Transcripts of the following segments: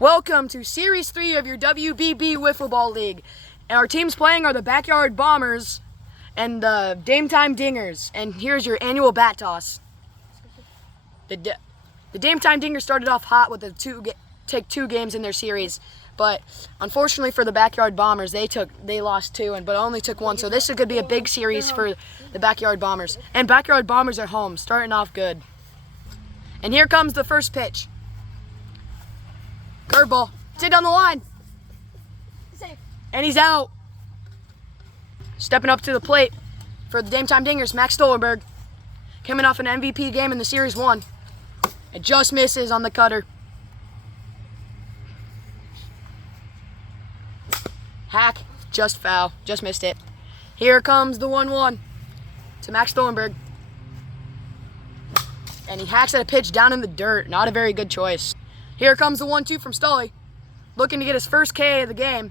Welcome to Series 3 of your WBB Wiffle Ball League. And our teams playing are the Backyard Bombers and the Dametime Dingers. And here's your annual bat toss. The Dametime Dingers started off hot with take two games in their series. But unfortunately for the Backyard Bombers, they lost two, but only took one. So this could be a big series for the Backyard Bombers. And Backyard Bombers at home, starting off good. And here comes the first pitch. Curveball. It's hit down the line. And he's out. Stepping up to the plate for the Dametime Dingers, Max Stollenberg. Coming off an MVP game in the Series 1. It just misses on the cutter. Hack, just foul, just missed it. Here comes the 1-1 to Max Stollenberg. And he hacks at a pitch down in the dirt. Not a very good choice. Here comes the 1-2 from Stolly. Looking to get his first K of the game.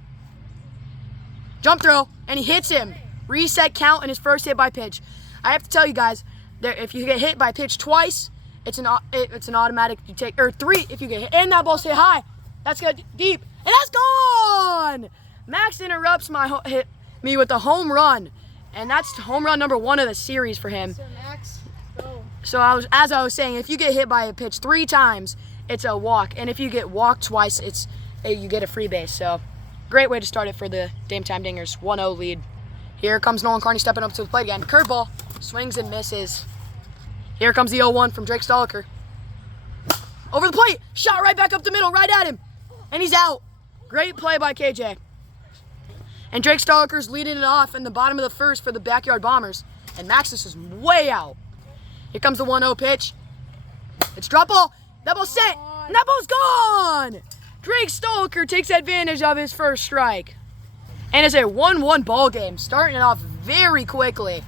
Jump throw, and he hits him. Reset count in his first hit by pitch. I have to tell you guys, if you get hit by pitch twice, it's an automatic, you take, or three if you get hit. And that ball's hit high. That's good, deep, and that's gone! Max interrupts me with a home run, and that's home run number 1 of the series for him. So Max, go. So as I was saying, if you get hit by a pitch 3 times, it's a walk, and if you get walked twice, you get a free base. So great way to start it for the Dametime Dingers. 1-0 lead. Here comes Nolan Carney stepping up to the plate again. Curveball, swings and misses. Here comes the 0-1 from Drake Stoliker. Over the plate, shot right back up the middle, right at him, and he's out. Great play by KJ. And Drake Stoliker's leading it off in the bottom of the first for the Backyard Bombers. And Maxis is way out. Here comes the 1-0 pitch. It's drop ball. That ball's set. And that ball's gone. Drake Stoliker takes advantage of his first strike. And it's a 1-1 ball game, starting it off very quickly.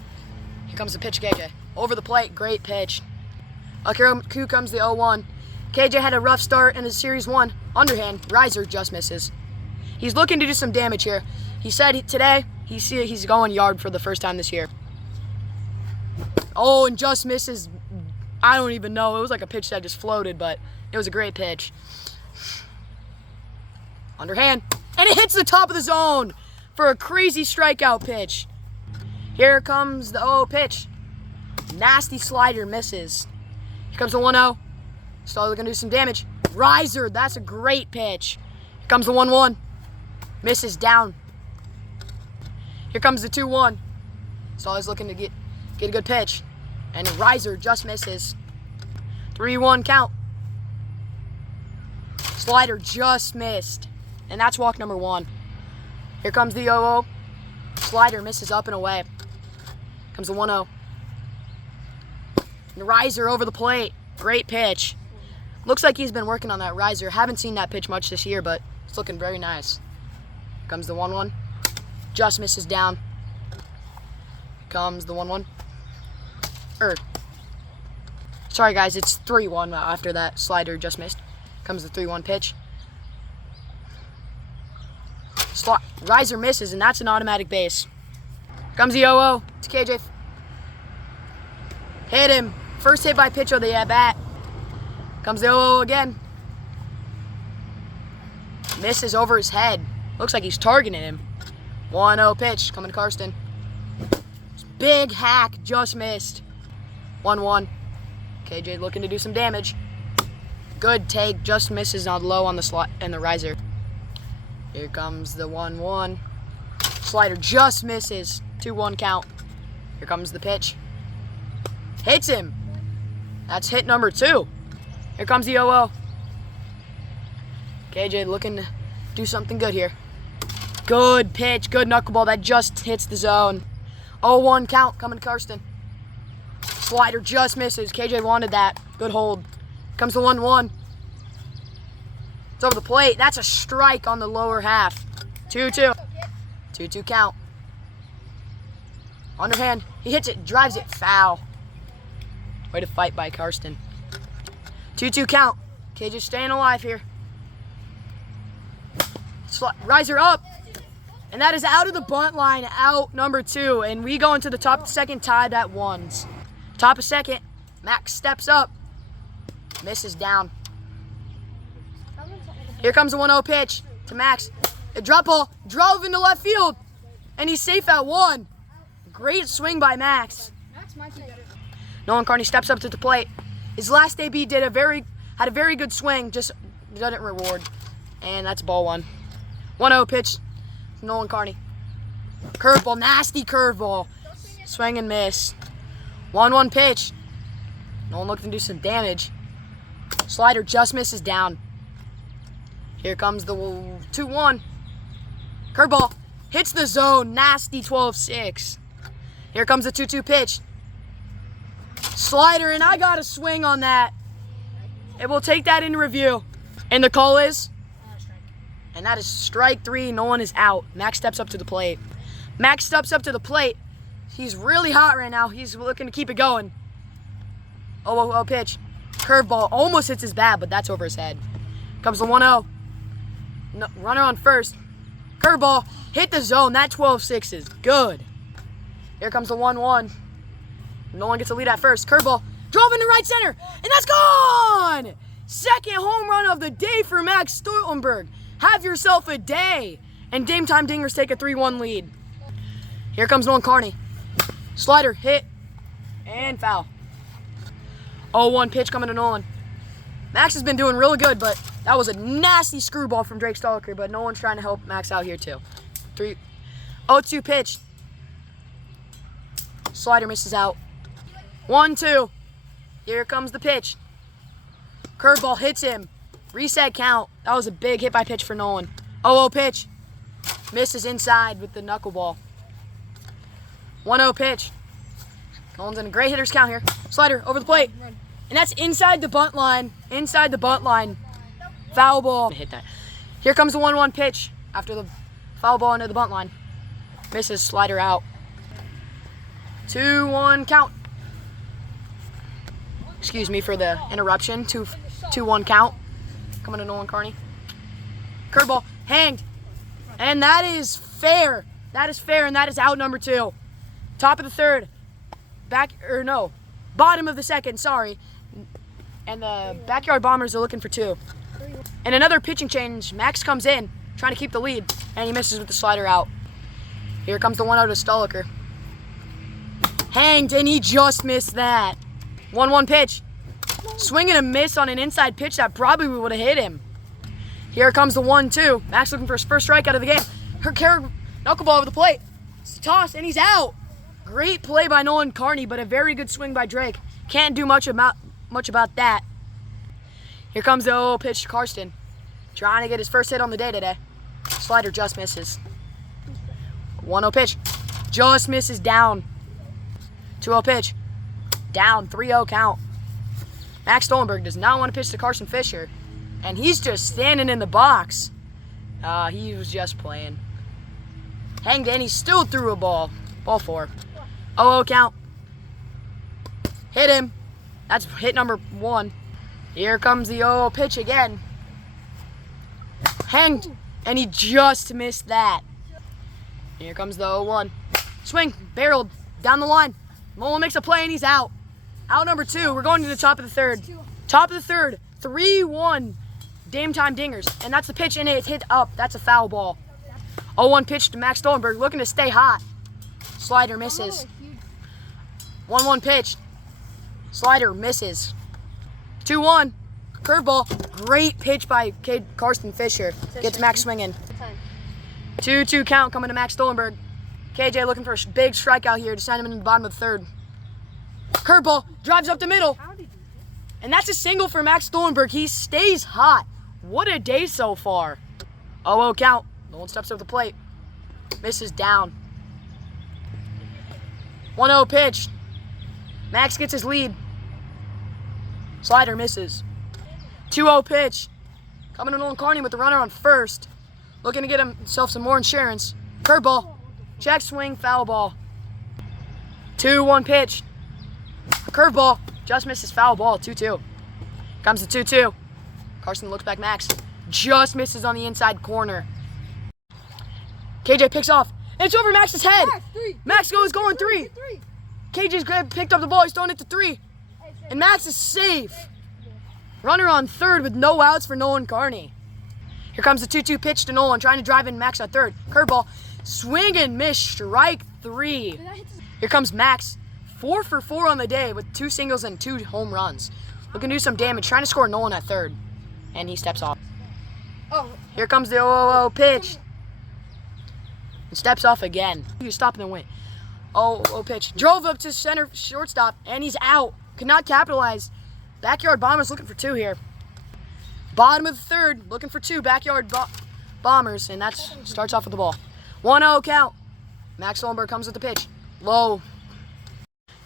Here comes the pitch, KJ. Over the plate, great pitch. Here comes the 0-1. KJ had a rough start in his Series 1. Underhand, riser just misses. He's looking to do some damage here. He said today he's going yard for the first time this year. Oh, and just misses. I don't even know. It was like a pitch that just floated, but it was a great pitch. Underhand. And it hits the top of the zone for a crazy strikeout pitch. Here comes the 0 pitch. Nasty slider, misses. Here comes the 1-0. Still looking to do some damage. Riser, that's a great pitch. Here comes the 1-1. Misses down. Here comes the 2-1. So he's looking to get a good pitch. And a riser just misses. 3-1 count. Slider just missed. And that's walk number 1. Here comes the 0-0. Slider misses up and away. Comes the 1-0. And the riser over the plate. Great pitch. Looks like he's been working on that riser. Haven't seen that pitch much this year, but it's looking very nice. Here comes the 1-1. Just misses down. Comes the 1-1. Sorry guys, it's 3-1 after that slider just missed. Comes the 3-1 pitch. Riser misses, and that's an automatic base. Comes the 0-0 to KJ. Hit him. First hit by pitch of the at-bat. Comes the 0-0 again. Misses over his head. Looks like he's targeting him. 1-0 pitch coming to Karsten. Big hack, just missed. 1-1. KJ looking to do some damage. Good take, just misses on low on the slot and the riser. Here comes the 1-1. Slider just misses. 2-1 count. Here comes the pitch. Hits him. That's hit number 2. Here comes the 0-0. KJ looking to do something good here. Good pitch, good knuckleball that just hits the zone. 0-1 count coming to Karsten. Slider just misses. KJ wanted that. Good hold. Comes the 1-1. It's over the plate. That's a strike on the lower half. 2-2. 2-2 count. Underhand. He hits it, drives it foul. Way to fight by Karsten. 2-2 count. KJ staying alive here. Riser up. And that is out of the bunt line, out number 2. And we go into the top of the second, tied at 1s. Top of second, Max steps up. Misses down. Here comes the 1-0 pitch to Max. A drop ball, drove into left field, and he's safe at 1. Great swing by Max. Nolan Carney steps up to the plate. His last AB had a very good swing, just didn't reward. And that's ball 1. 1-0 pitch, Nolan Carney. Curveball, nasty curveball. Swing and miss. 1-1 pitch. Nolan looking to do some damage. Slider just misses down. Here comes the 2-1. Curveball hits the zone. Nasty 12-6. Here comes the 2-2 pitch. Slider, and I got a swing on that. And we'll take that into review. And the call is? And that is strike 3. Nolan is out. Max steps up to the plate. Max steps up to the plate. He's really hot right now. He's looking to keep it going. 0-0 pitch. Curveball almost hits his bat, but that's over his head. Comes the 1-0. No, runner on first. Curveball hit the zone. That 12-6 is good. Here comes the 1-1. No one gets a lead at first. Curveball drove into right center, and that's gone! Second home run of the day for Max Stoltenberg. Have yourself a day. And Dame Time Dingers take a 3-1 lead. Here comes Nolan Carney. Slider hit and foul. 0-1 pitch coming to Nolan. Max has been doing really good, but that was a nasty screwball from Drake Stalker, but Nolan's trying to help Max out here too. 0-2 pitch. Slider misses out. 1-2. Here comes the pitch. Curveball hits him. Reset count. That was a big hit by pitch for Nolan. 0-0 pitch. Misses inside with the knuckleball. 1-0 pitch. Nolan's in a great hitter's count here. Slider over the plate. And that's inside the bunt line. Inside the bunt line. Foul ball. Hit that. Here comes the 1-1 pitch after the foul ball into the bunt line. Misses. Slider out. 2-1 count. Excuse me for the interruption. 2-1 count. Coming to Nolan Carney. Curveball hanged. And that is fair. That is fair, and that is out number 2. Top of the third. Bottom of the second, sorry. And the Backyard Bombers are looking for 2. And another pitching change. Max comes in, trying to keep the lead, and he misses with the slider out. Here comes the 1-0 to Stoliker. Hanged, and he just missed that. 1-1 pitch. Swing and a miss on an inside pitch that probably would have hit him. Here comes the 1-2. Max looking for his first strikeout of the game. Knuckleball over the plate. Toss, and he's out. Great play by Nolan Carney, but a very good swing by Drake. Can't do much about that. Here comes the 0 pitch to Karsten. Trying to get his first hit on the day today. Slider just misses. 1-0 pitch. Just misses down. 2-0 pitch. Down. 3-0 count. Max Stoltenberg does not want to pitch to Carson Fisher. And he's just standing in the box. He was just playing. Hanged in. He still threw a ball. Ball 4. 0-0 count. Hit him. That's hit number 1. Here comes the 0-0 pitch again. Hanged. And he just missed that. Here comes the 0-1. Swing. Barreled. Down the line. Nolan makes a play and he's out. Out number 2. We're going to the top of the third. Top of the third. 3-1 Dame Time Dingers. And that's the pitch, and it's hit up. That's a foul ball. 0-1 pitch to Max Stoltenberg, looking to stay hot. Slider misses. 1-1 pitch. Slider misses. 2-1. Curveball. Great pitch by Carson Fisher. Gets Max swinging. 2-2 count coming to Max Stoltenberg. KJ looking for a big strikeout here to send him in the bottom of the third. Curveball. Drives up the middle. And that's a single for Max Stoltenberg. He stays hot. What a day so far. 0-0 count. Nolan steps up the plate. Misses down. 1-0 pitch. Max gets his lead. Slider misses. 2-0 pitch. Coming to Nolan Carney with the runner on first. Looking to get himself some more insurance. Curveball. Check swing. Foul ball. 2-1 pitch. Curveball. Just misses foul ball. 2-2. Comes the 2-2. Carson looks back. Max just misses on the inside corner. KJ picks off. And it's over Max's head. Max goes going 3. KJ's picked up the ball. He's throwing it to 3. And Max is safe. Runner on third with no outs for Nolan Carney. Here comes the 2-2 pitch to Nolan, trying to drive in Max at third. Curveball, swing and miss, strike 3. Here comes Max, 4 for 4 on the day with 2 singles and 2 home runs. Looking to do some damage, trying to score Nolan at third. And he steps off. Here comes the 0-0 pitch. And steps off again. You stop and then win. 0-0 pitch. Drove up to center shortstop, and he's out. Could not capitalize. Backyard Bombers looking for 2 here. Bottom of the third, looking for 2 backyard Bombers, and that starts off with the ball. 1-0 count. Max Stoltenberg comes with the pitch. Low.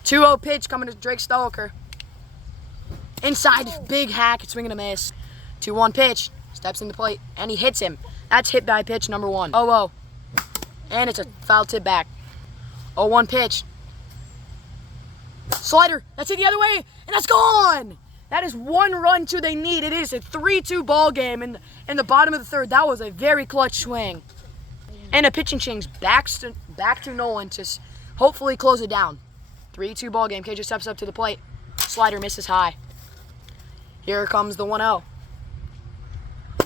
2-0 pitch coming to Drake Stoliker. Inside, big hack, swing and a miss. 2-1 pitch, steps in the plate, and he hits him. That's hit by pitch number 1. 0-0. And it's a foul tip back. 0-1 pitch. Slider, that's it the other way, and that's gone! That is 1 run to they need. It is a 3-2 ball game in the bottom of the third. That was a very clutch swing. And a pitching change back to Nolan to hopefully close it down. 3-2 ball game. KJ steps up to the plate. Slider misses high. Here comes the 1-0.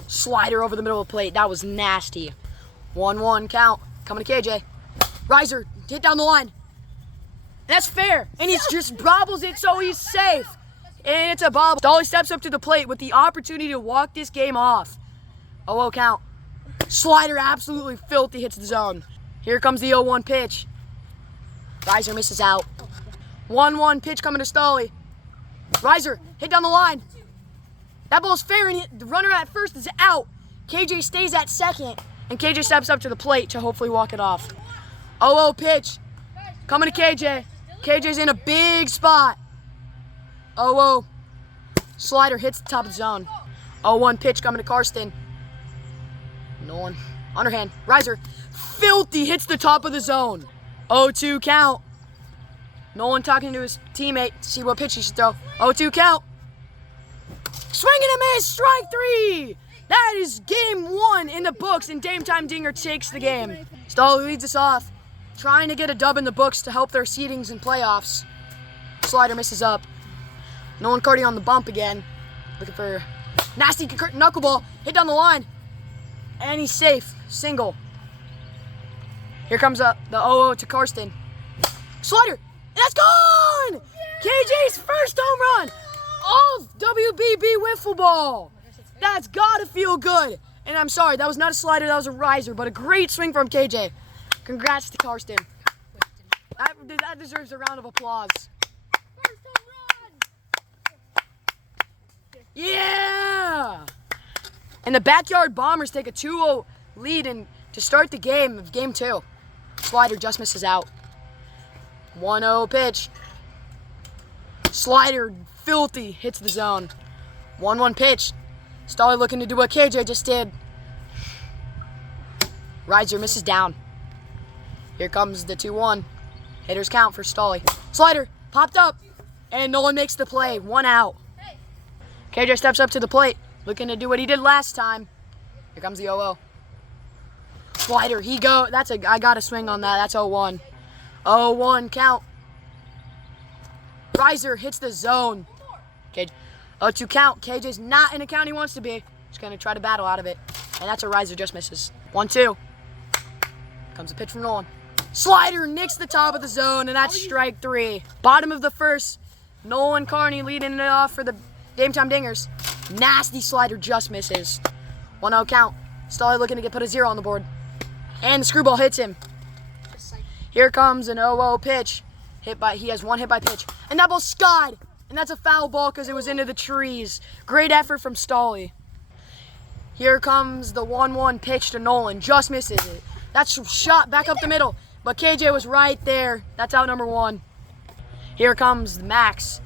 Slider over the middle of the plate. That was nasty. 1-1 count. Coming to KJ. Riser, hit down the line. And that's fair. And he just bobbles it so he's safe. And it's a bobble. Dolly steps up to the plate with the opportunity to walk this game off. 0-0 count. Slider absolutely filthy, hits the zone. Here comes the 0-1 pitch. Riser misses out. 1-1 pitch coming to Stolly. Riser, hit down the line. That ball's fair, and the runner at first is out. KJ stays at second, and KJ steps up to the plate to hopefully walk it off. 0-0 pitch. Coming to KJ. KJ's in a big spot. 0-0. Slider hits the top of the zone. 0-1 pitch coming to Karsten. Nolan. Underhand. Riser. Filthy hits the top of the zone. 0-2 count. Nolan talking to his teammate to see what pitch he should throw. 0-2 count. Swing and a miss. Strike 3. That is game 1 in the books, and Dametime Dinger takes the game. Stolly leads us off, trying to get a dub in the books to help their seedings in playoffs. Slider misses up. Nolan Carty on the bump again. Looking for nasty knuckleball. Hit down the line. And he's safe. Single. Here comes the 0-0 to Karsten. Slider. And that's gone! KJ's first home run of WBB wiffle ball. That's got to feel good. And I'm sorry, that was not a slider, that was a riser, but a great swing from KJ. Congrats to Karsten. That deserves a round of applause. Yeah! And the Backyard Bombers take a 2-0 lead to start the game of game 2. Slider just misses out. 1-0 pitch. Slider, filthy, hits the zone. 1-1 pitch. Stolly looking to do what KJ just did. Riser misses down. Here comes the 2-1. Hitters count for Stolly. Slider, popped up, and Nolan makes the play. 1 out. KJ steps up to the plate, looking to do what he did last time. Here comes the 0-0. Slider, I got a swing on that. That's 0-1. 0-1 count. Riser hits the zone. KJ, 0-2 count. KJ's not in a count he wants to be. He's going to try to battle out of it. And that's a riser, just misses. 1-2. Comes a pitch from Nolan. Slider nicks the top of the zone, and that's strike 3. Bottom of the first. Nolan Carney leading it off for the Dametime Dingers. Nasty slider, just misses. 1-0 count. Stolly looking to put a 0 on the board. And the screwball hits him. Here comes an 0-0 pitch. He has 1 hit by pitch. And that ball's skied. And that's a foul ball because it was into the trees. Great effort from Stolly. Here comes the 1-1 pitch to Nolan. Just misses it. That's shot back up the middle. But KJ was right there. That's out number 1. Here comes Max.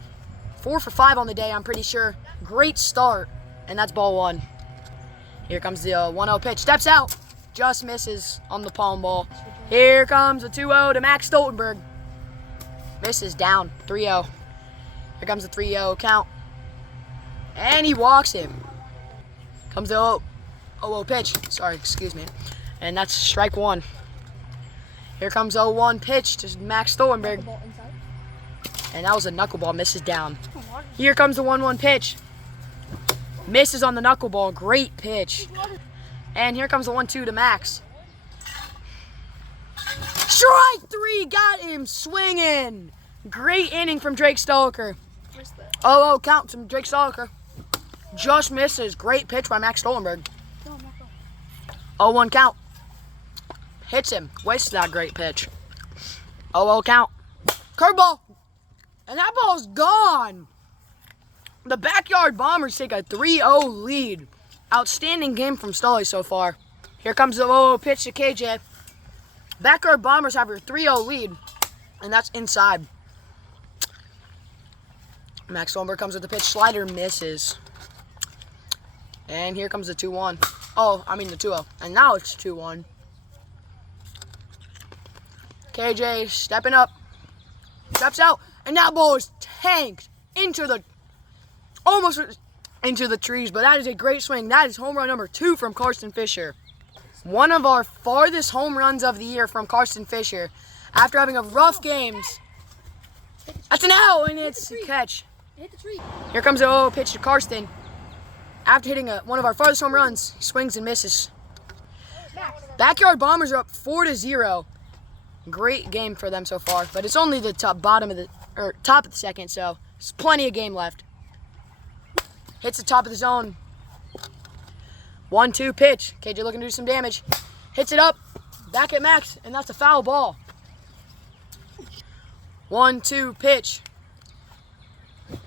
4 for 5 on the day, I'm pretty sure. Great start. And that's ball 1. Here comes the 1-0 pitch. Steps out. Just misses on the palm ball. Here comes the 2-0 to Max Stoltenberg. Misses down. 3-0. Here comes the 3-0 count. And he walks him. Comes the 0-0 pitch. Sorry, excuse me. And that's strike 1. Here comes 0-1 pitch to Max Stoltenberg. And that was a knuckleball. Misses down. Here comes the 1-1 pitch. Misses on the knuckleball. Great pitch. And here comes the 1-2 to Max. Strike 3, got him swinging. Great inning from Drake Stoliker. 0-0 count from Drake Stoliker. Just misses. Great pitch by Max Stolenberg. 0-1 count. Hits him. Wastes that great pitch. 0-0 count. Curveball. And that ball's gone. The Backyard Bombers take a 3-0 lead. Outstanding game from Stolly so far. Here comes the 0-0 pitch to KJ. Backyard Bombers have a 3-0 lead. And that's inside. Max Stolenberg comes with the pitch. Slider misses. And here comes the 2-1. Oh, I mean the 2-0. And now it's 2-1. KJ stepping up. Steps out. And that ball is tanked into the, almost into the trees. But that is a great swing. That is home run number 2 from Karsten Fisher. One of our farthest home runs of the year from Karsten Fisher. After having a rough games. That's an out, and it's a catch. Here comes the 0-0 pitch to Karsten. After hitting one of our farthest home runs, he swings and misses. Backyard Bombers are up 4-0. Great game for them so far, but it's only the top of the second, so there's plenty of game left. Hits the top of the zone. 1-2 pitch. KJ looking to do some damage. Hits it up. Back at Max, and that's a foul ball. 1-2 pitch.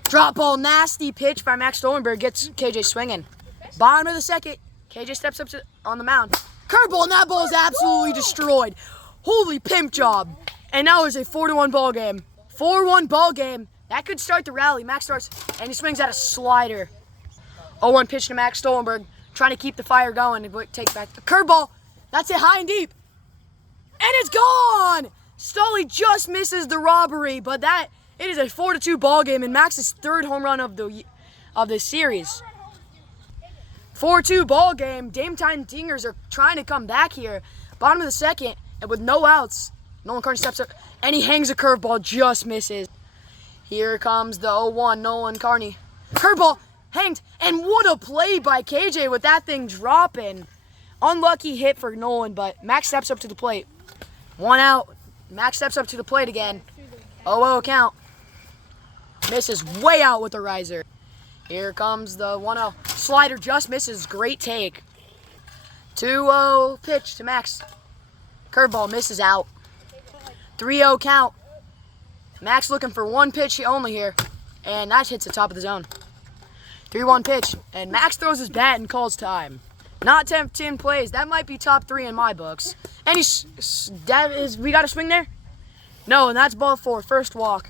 Drop ball, nasty pitch by Max Stolenberg. Gets KJ swinging. Bottom of the second. KJ steps up on the mound. Curveball, and that ball is absolutely destroyed. Holy pimp job. And now it's a 4-1 ball game. 4-1 ball game. That could start the rally. Max starts, and he swings at a slider. 0-1 pitch to Max Stolenberg. Trying to keep the fire going and take back the curveball. That's it, high and deep. And it's gone! Stolly just misses the robbery, but it is a 4-2 ball game and Max's 3rd home run of the series. 4-2 ball game. Dametime Dingers are trying to come back here. Bottom of the second, and with no outs, Nolan Carney steps up and he hangs a curveball, just misses. Here comes the 0-1, Nolan Carney. Curveball, hanged, and what a play by KJ with that thing dropping. Unlucky hit for Nolan, but Max steps up to the plate. 1 out. Max steps up to the plate again. 0-0 count. Misses way out with the riser. Here comes the 1-0. Slider just misses. Great take. 2-0 pitch to Max. Curveball misses out. 3-0 count. Max looking for 1 pitch only here. And that hits the top of the zone. 3-1 pitch. And Max throws his bat and calls time. Not 10 plays. That might be top 3 in my books. And we got a swing there? No, and that's ball 4. First walk.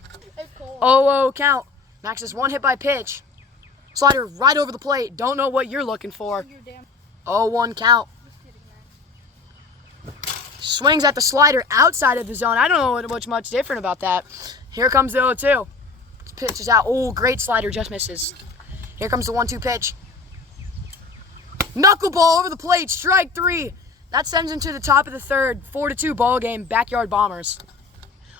0-0 count. Max is 1 hit by pitch. Slider right over the plate. Don't know what you're looking for. 0-1 count. Swings at the slider outside of the zone. I don't know what's much different about that. Here comes the 0-2. Pitch is out. Oh, great slider. Just misses. Here comes the 1-2 pitch. Knuckleball over the plate. Strike 3. That sends him to the top of the 3rd. 4-2 ball game. Backyard Bombers.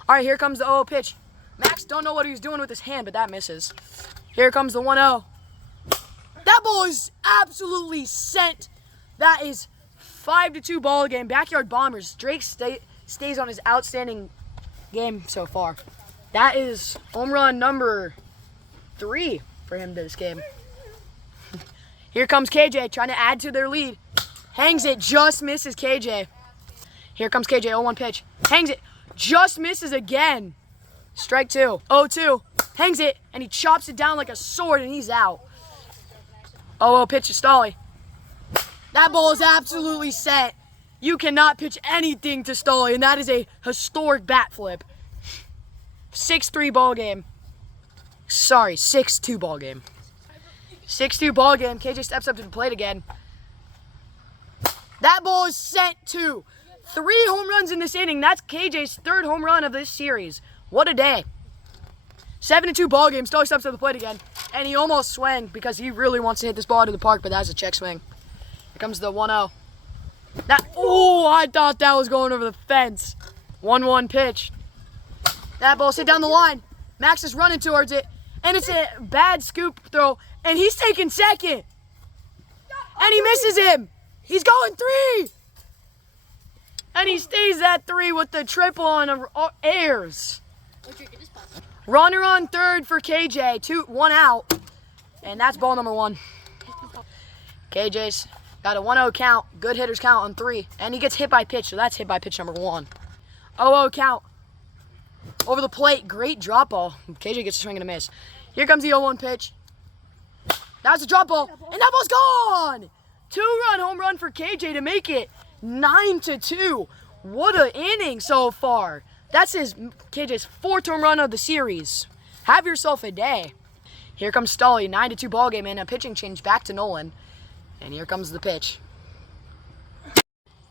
All right, here comes the 0-0 pitch. Max don't know what he was doing with his hand, but that misses. Here comes the 1-0. That ball is absolutely sent. That is 5-2 ball game. Backyard Bombers. Drake stays on his outstanding game so far. That is home run number 3 for him this game. Here comes KJ trying to add to their lead. Hangs it, just misses KJ. Here comes KJ, 0-1 pitch. Hangs it, just misses again. Strike 2. 0-2. Hangs it, and he chops it down like a sword, and he's out. 0-0 pitch to Stolly. That ball is absolutely set. You cannot pitch anything to Stolly, and that is a historic bat flip. 6-3 ball game. Sorry, 6-2 ball game. 6-2 ball game. KJ steps up to the plate again. That ball is sent to 3 home runs in this inning. That's KJ's 3rd home run of this series. What a day. 7-2 ball game. Stolly steps up to the plate again. And he almost swung because he really wants to hit this ball out of the park, but that was a check swing. Here comes the 1-0. I thought that was going over the fence. 1-1 pitch. That ball's hit down the line. Max is running towards it. And it's a bad scoop throw. And he's taking second. And he misses him. He's going 3. And he stays at 3 with the triple on airs. Runner on third for KJ. 1 out. And that's ball number 1. KJ's got a 1-0 count. Good hitters count on 3. And he gets hit by pitch, so that's hit by pitch number 1. 0-0 count. Over the plate. Great drop ball. KJ gets a swing and a miss. Here comes the 0-1 pitch. That's a drop ball. And that ball's gone! 2-run home run for KJ to make it 9-2. What an inning so far. That's KJ's 4th home run of the series. Have yourself a day. Here comes Stolly, 9-2 ball game, and a pitching change back to Nolan. And here comes the pitch.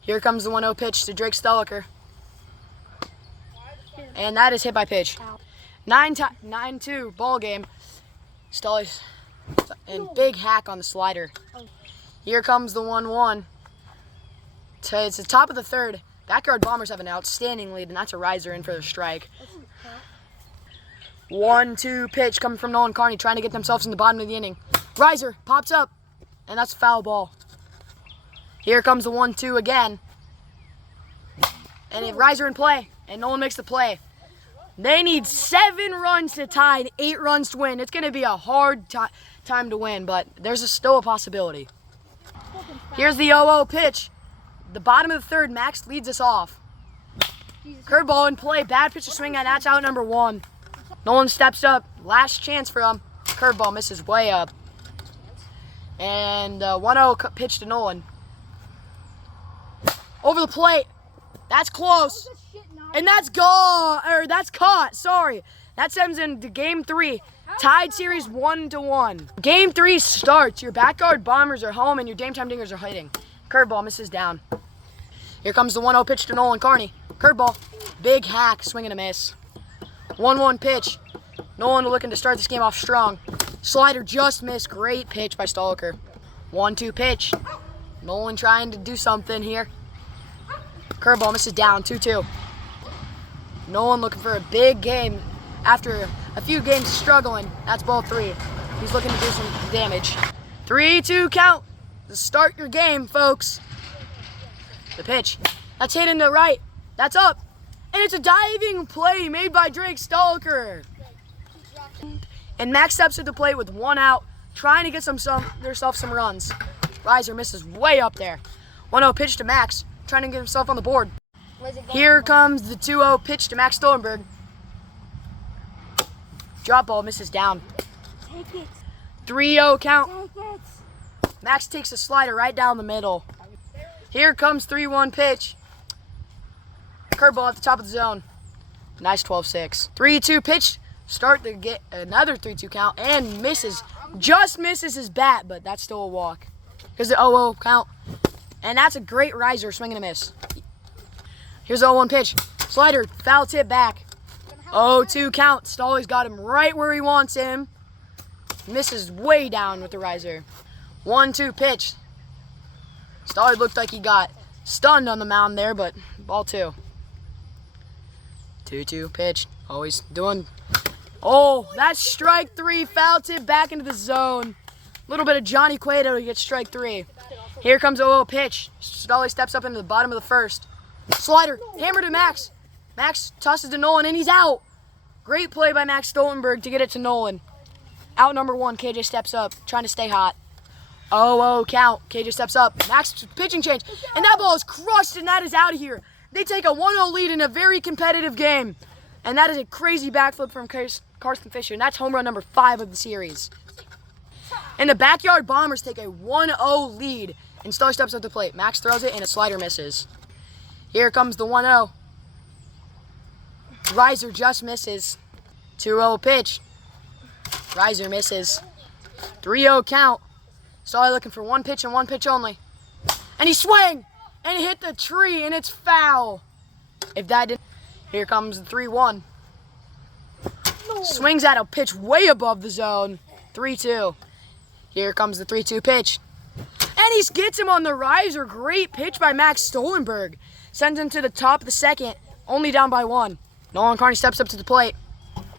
Here comes the 1-0 pitch to Drake Stoliker. And that is hit by pitch. 9-2 ball game. Stolly's and big hack on the slider. Here comes the 1-1. It's the top of the 3rd. Backyard Bombers have an outstanding lead, and that's a riser in for the strike. 1-2 pitch coming from Nolan Carney, trying to get themselves in the bottom of the inning. Riser pops up, and that's a foul ball. Here comes the 1-2 again. And a riser in play, and Nolan makes the play. They need 7 runs to tie and 8 runs to win. It's going to be a hard time to win, but there's still a possibility. Here's the 0-0 pitch. The bottom of the 3rd, Max leads us off. Curveball in play, bad pitch to swing at, that's out number 1. Nolan steps up, last chance for him. Curveball misses way up. And 1-0 pitch to Nolan. Over the plate, that's close. And that's gone, or that's caught, sorry. That sends into game 3. Tied series 1-1. Game 3 starts. Your backyard Bombers are home and your Dametime Dingers are hitting. Curveball misses down. Here comes the 1-0 pitch to Nolan Carney. Curveball, big hack, swing and a miss. 1-1 pitch. Nolan looking to start this game off strong. Slider just missed. Great pitch by Stoliker. 1-2 pitch. Nolan trying to do something here. Curveball misses down. 2-2. Nolan looking for a big game after a few games struggling. That's ball 3. He's looking to do some damage. 3-2 count to start your game, folks. The pitch. That's hit in the right. That's up. And it's a diving play made by Drake Stoliker. And Max steps to the plate with 1 out, trying to get themselves some runs. Riser misses way up there. 1-0 pitch to Max, trying to get himself on the board. Here comes the 2-0 pitch to Max Stolenberg. Drop ball misses down. 3-0 count. Max takes a slider right down the middle. Here comes 3-1 pitch. Curveball at the top of the zone. Nice 12-6. 3-2 pitch. Start to get another 3-2 count and misses. Just misses his bat, but that's still a walk. Here's the 0-0 count. And that's a great riser, swing and a miss. Here's the 0-1 pitch. Slider, foul tip back. 0-2 count. Stolly's got him right where he wants him. Misses way down with the riser. 1-2 pitch. Stolly looked like he got stunned on the mound there, but ball 2. 2-2 pitch. Always doing. Oh, that's strike 3. Foul tip back into the zone. A little bit of Johnny Cueto to get strike 3. Here comes 0-0 pitch. Stolly steps up into the bottom of the 1st. Slider, hammer to Max. Max tosses to Nolan, and he's out. Great play by Max Stolenberg to get it to Nolan. Out number 1, KJ steps up, trying to stay hot. 0-0 count. KJ steps up. Max pitching change. And that ball is crushed, and that is out of here. They take a 1-0 lead in a very competitive game. And that is a crazy backflip from Carson Fisher, and that's home run number 5 of the series. And the backyard Bombers take a 1-0 lead, and Stolly steps up to the plate. Max throws it, and a slider misses. Here comes the 1-0. Riser just misses. 2-0 pitch. Riser misses. 3-0 count. Stolly looking for 1 pitch and 1 pitch only. And he swung! And he hit the tree, and it's foul. If that didn't... Here comes the 3-1. No. Swings at a pitch way above the zone. 3-2. Here comes the 3-2 pitch. And he gets him on the riser. Great pitch by Max Stolenberg. Sends him to the top of the 2nd, only down by 1. Nolan Carney steps up to the plate.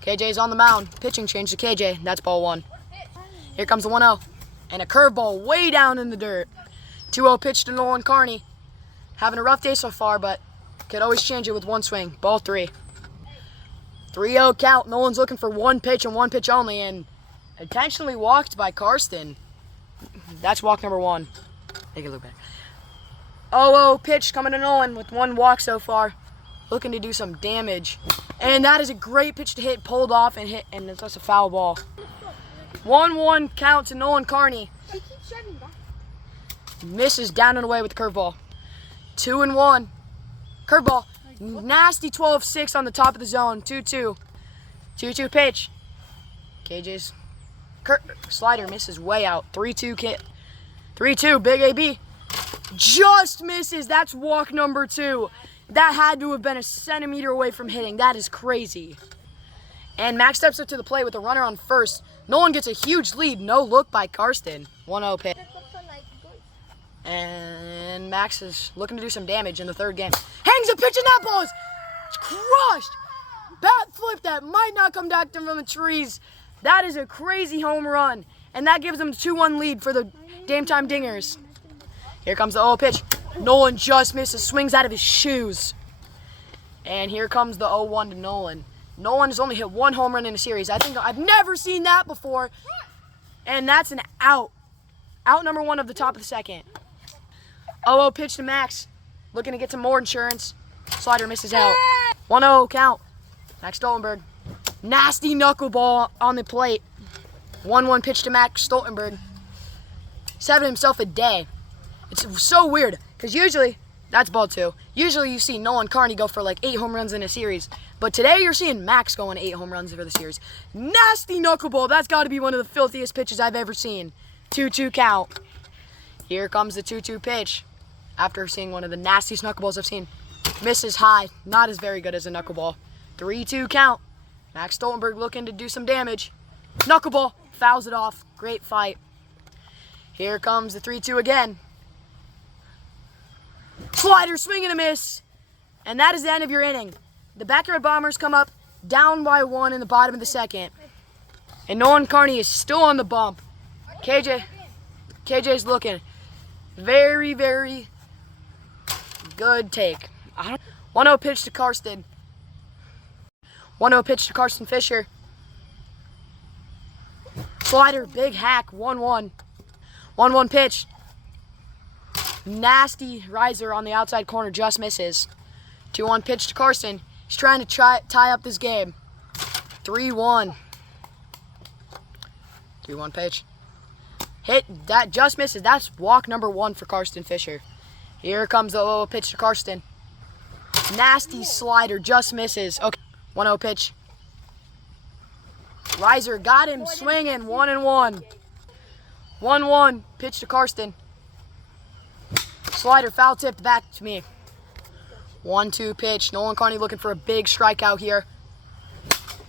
KJ's on the mound. Pitching change to KJ. That's ball 1. Here comes the 1-0. And a curveball way down in the dirt. 2-0 pitch to Nolan Carney. Having a rough day so far, but could always change it with one swing. Ball 3. 3-0 count. Nolan's looking for one pitch and one pitch only, and intentionally walked by Karsten. That's walk number 1. Take a look back. 0-0 pitch coming to Nolan with one walk so far. Looking to do some damage. And that is a great pitch to hit, pulled off and hit, and that's a foul ball. 1-1 count to Nolan Carney. Misses down and away with the curveball. 2-1. Curveball. Nasty 12-6 on the top of the zone. 2-2. 2-2 pitch. KJ's slider misses way out. 3-2 kit. 3-2. Big AB. Just misses. That's walk number 2. That had to have been a centimeter away from hitting. That is crazy. And Max steps up to the plate with a runner on first. Nolan gets a huge lead. No look by Karsten. 1-0 pitch. And Max is looking to do some damage in the third game. Hangs a pitch and that ball is crushed. Bat flip that might not come back from the trees. That is a crazy home run. And that gives them the 2-1 lead for the Dametime Dingers. Here comes the 0 pitch. Nolan just misses, swings out of his shoes. And here comes the 0-1 to Nolan. Nolan has only hit one home run in a series. I've never seen that before. And that's an out. Out number 1 of the top of the second. 0-0 pitch to Max. Looking to get some more insurance. Slider misses out. 1-0 count. Max Stoltenberg. Nasty knuckleball on the plate. 1-1 pitch to Max Stoltenberg. He's having himself a day. It's so weird, because usually, that's ball 2. Usually you see Nolan Carney go for like 8 home runs in a series. But today you're seeing Max going 8 home runs for the series. Nasty knuckleball. That's got to be one of the filthiest pitches I've ever seen. 2-2 count. Here comes the 2-2 pitch. After seeing one of the nastiest knuckleballs I've seen. Misses high. Not as very good as a knuckleball. 3-2 count. Max Stoltenberg looking to do some damage. Knuckleball. Fouls it off. Great fight. Here comes the 3-2 again. Slider, swing and a miss. And that is the end of your inning. The Backyard Bombers come up down by 1 in the bottom of the second. And Nolan Carney is still on the bump. KJ's looking very, very good take. 1-0 pitch to Karsten. 1-0 pitch to Karsten Fisher. Slider, big hack, 1-1. 1-1 pitch. Nasty riser on the outside corner, just misses. 2-1 pitch to Karsten. He's trying to tie up this game. 3-1. 3-1 pitch. Hit, that just misses. That's walk number 1 for Karsten Fisher. Here comes the 0-0 pitch to Karsten. Nasty slider, just misses. Okay, 1-0 pitch. Riser got him swinging, 1-1. 1-1 pitch to Karsten. Slider foul tipped back to me. 1-2 pitch. Nolan Carney looking for a big strikeout here.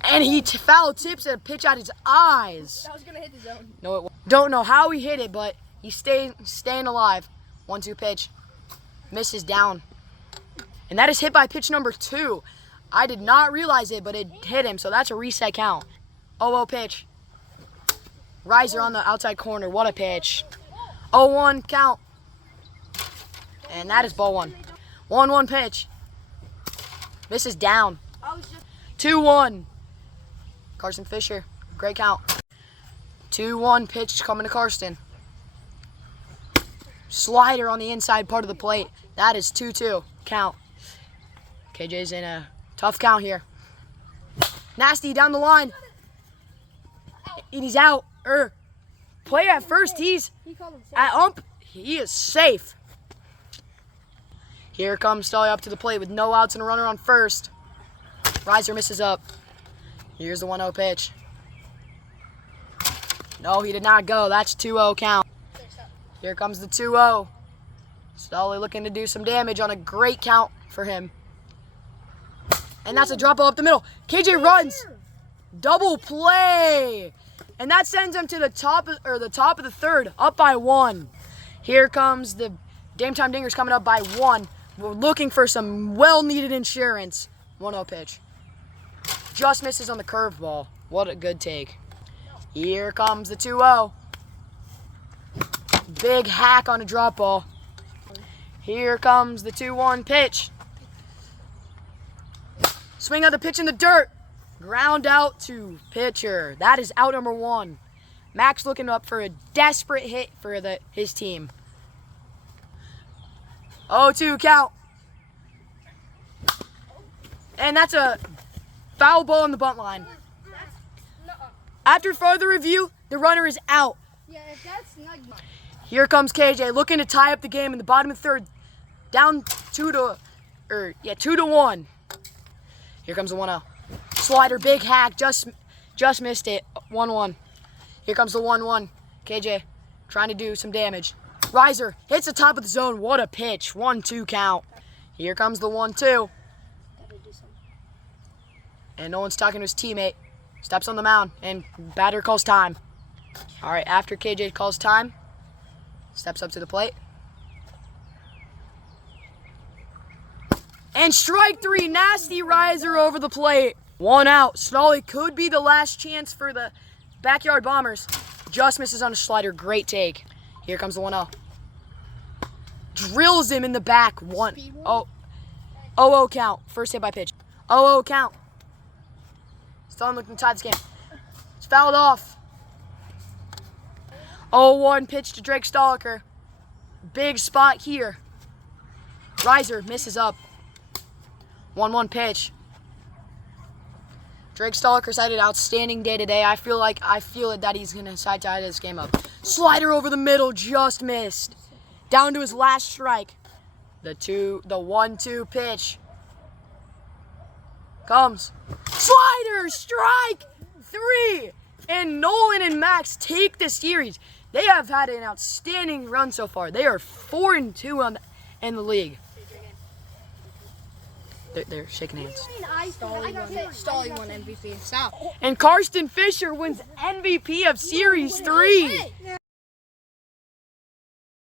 And he foul tips a pitch out his eyes. That was going to hit the zone. No, it won't. Don't know how he hit it, but he's staying alive. 1-2 pitch. Misses down. And that is hit by pitch number 2. I did not realize it, but it hit him, so that's a reset count. 0-0 pitch. Riser on the outside corner. What a pitch. 0-1 count. And that is ball 1. 1-1 pitch. Misses down. 2-1. Karsten Fisher. Great count. 2-1 pitch coming to Karsten. Slider on the inside part of the plate. That is 2-2 count. KJ's in a tough count here. Nasty down the line. And he's out. Play at first. He's at ump. He is safe. Here comes Stolly up to the plate with no outs and a runner on first. Riser misses up. Here's the 1-0 pitch. No, he did not go. That's 2-0 count. Here comes the 2-0. Stolly looking to do some damage on a great count for him. And that's a drop ball up the middle. KJ runs. Double play. And that sends him to the top of the third, up by 1. Here comes the Dametime Dingers coming up by 1. We're looking for some well-needed insurance. 1-0 pitch. Just misses on the curveball. What a good take. Here comes the 2-0. Big hack on a drop ball. Here comes the 2-1 pitch. Swing on the pitch in the dirt. Ground out to pitcher. That is out number 1. Max looking up for a desperate hit for his team. 0-2 count. And that's a foul ball on the bunt line. After further review, the runner is out. Yeah, if that's not... Here comes KJ looking to tie up the game in the bottom of the 3rd. Down 2-1. Here comes the 1-0. Slider, big hack, just missed it. 1-1. Here comes the 1-1. KJ trying to do some damage. Riser hits the top of the zone. What a pitch. 1-2 count. Here comes the 1-2. And no one's talking to his teammate. Steps on the mound and batter calls time. All right, after KJ calls time, steps up to the plate. And strike 3, nasty riser over the plate. 1 out. Snolly could be the last chance for the Backyard Bombers. Just misses on a slider. Great take. Here comes the 1-0. Drills him in the back. 0-0 count. First hit by pitch. 0-0 count. Still looking to tie this game. It's fouled off. 0-1 pitch to Drake Stoliker. Big spot here. Riser misses up. 1-1 pitch. Drake Stoliker's had an outstanding day today. I feel it that he's gonna tie this game up. Slider over the middle, just missed. Down to his last strike. The 1-2 pitch. Comes. Slider, strike 3. And Nolan and Max take the series. They have had an outstanding run so far. They are 4-2 in the league. They're shaking hands. Stolly won MVP. Stop. And Karsten Fisher wins MVP of Series 3.